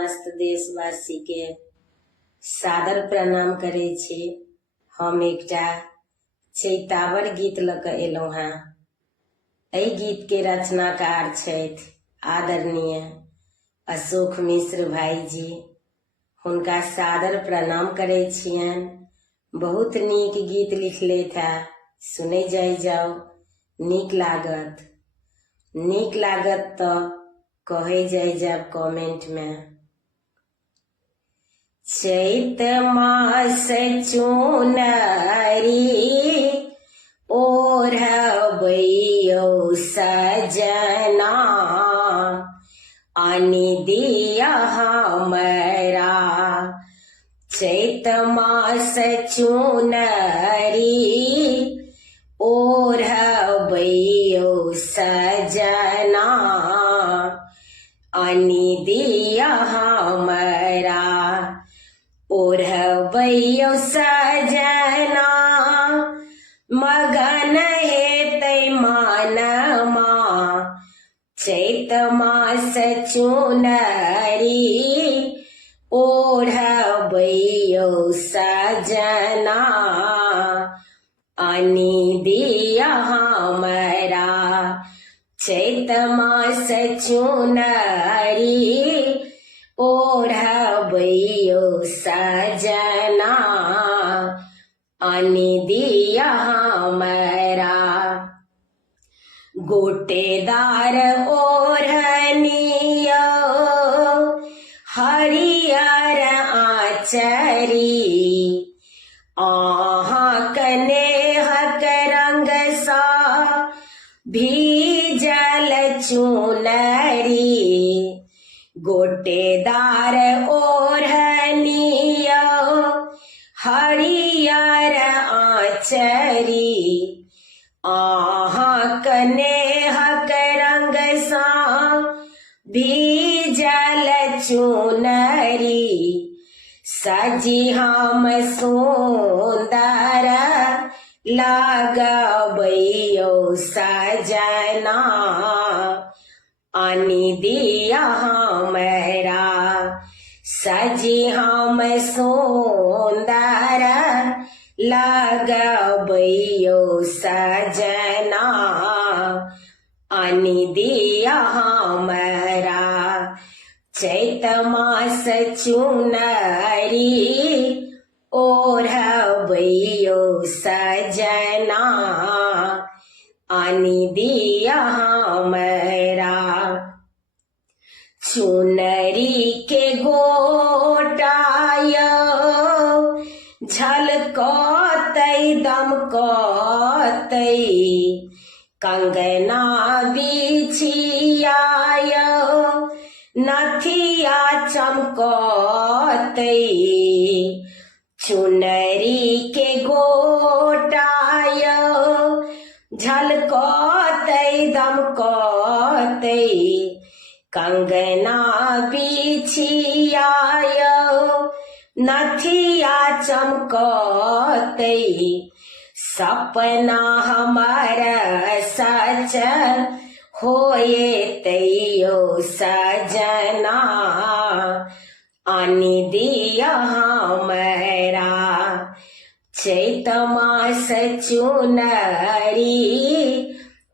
मस्त देशवासी के सादर प्रणाम करे छी। हम एकटा चैतावर गीत लऽ कऽ एलहुँ हेँ। एहि गीत के रचनाकार छथि आदरणीय अशोक मिश्र भाईजी। हुनका सादर प्रणाम करे छियनि। बहुत नीक गीत लिखलेथ है, सुने जाओ। नीक लागत तो कहे जाब कमेंट में। चैत मास चुनरी ओढ़बैयो सजना, आनि दिया हमरा। चैत मास चुनरी ओढ़बैयो सजना, आनि दिया हमरा। ओढ़बैयो सजना मगन हेतै मानमा। चैत मास चुनरी ओढ़बैयो सजना, आनि दिया हमरा। चैत मास चुनरी ओढ़बैयो सजना, आनि दिया हमरा। गोटेदार ओढ़नियो हरियर आचरी, अहाँक नेहक रंग सा भीजल चुनरी। गोटेदार ओढ़नियो हरियर आचरी, अहाँक नेहक रंग सा भीजल चुनरी। सजी हम सुंदर लगबैयो सजना, आनि दिया हमरा। सजी हम सुंदर लगबैयो सजना, आनि दिया हमरा। चैत मास चुनरी ओढ़बैयो सजना, आनि दिया हमरा। चुनरी के गोटायो झलकतै दमकतै, कंगना बिछियायो नथिया चमकतै। चुनरी के गोटायो झलकतै दमकतै, कंगना बिछियायो नथिया चमकतै। सपना हमर सच होएतैयो सजना, आनि दिया हमरा। चैत मास चुनरी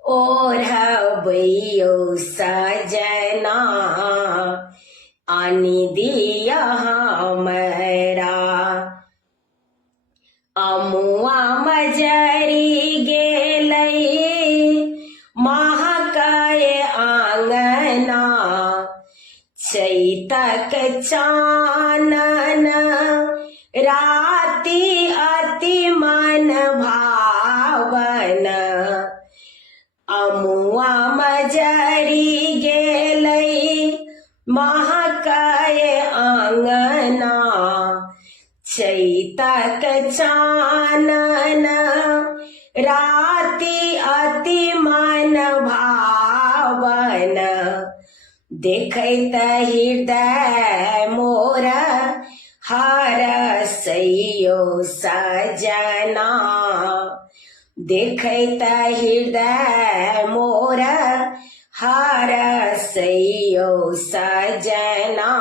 ओढ़बैयो सजना, आनि दिया हमरा। अमुआ मजरी गेलै महकाए आंगना, चैतक चानन राति अति मन भावन। अमुआ मजरी गेलै महकाए आंगना, चैतक चानन राति अति मन भावन। देखैत हृदय मोर हरसैयो सजना, देखैत हृदय मोर हरसैयो सजना,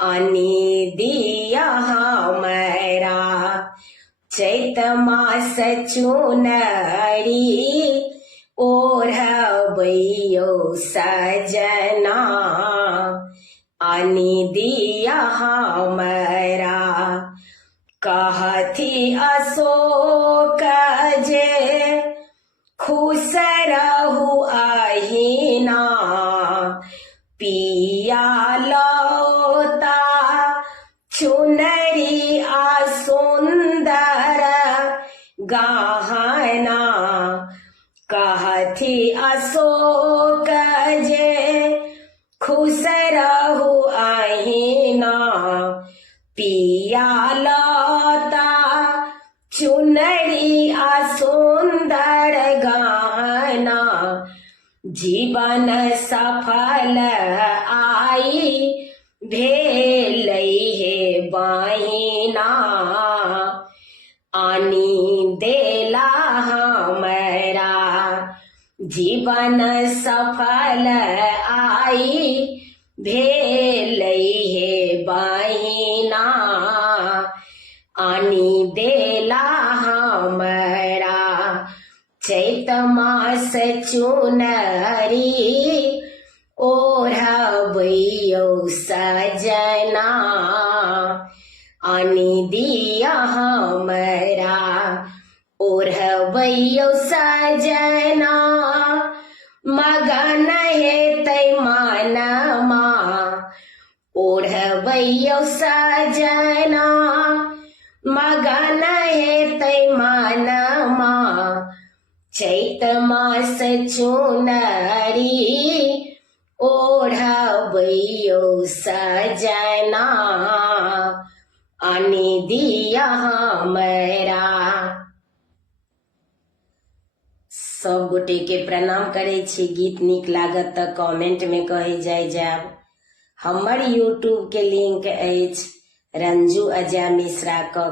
आनी दिया हमरा चैत मास चुनरी ओढ़बैयो सजना आनी दिया हमरा कहथी अशोक जे खुश रहू अहिना पिया लौता चुनरी आ सुंदर गहना कहथी अशोक जे खुश रहू अहिना पिया लौता चुनरी आ सुंदर गहना जीवन सफल आई भेलै हे बहिना आनी देला हमरा जीवन सफल आई भेलै हे बहिना आनी देला हमरा चैत मास चुनरी ओढ़बैयो सजना आनी दिया हमरा ओढ़बैयो सजना मगन हेतै मानमा ओढ़बैयो सजना मगन हेतै मानमा चैत मास चुनरी ओढ़बैयो सजना आनी दिया हमरा। सब गोटे के प्रणाम करे छी। गीत नीक लागत तऽ कमेंट में कहे जाब। हमर यूट्यूब के लिंक अछि रंजू अजय मिश्रा क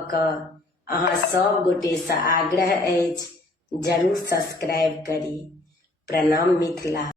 अहाँ सब गोटे से आग्रह अछि जरूर सब्सक्राइब करी। प्रणाम मिथिला।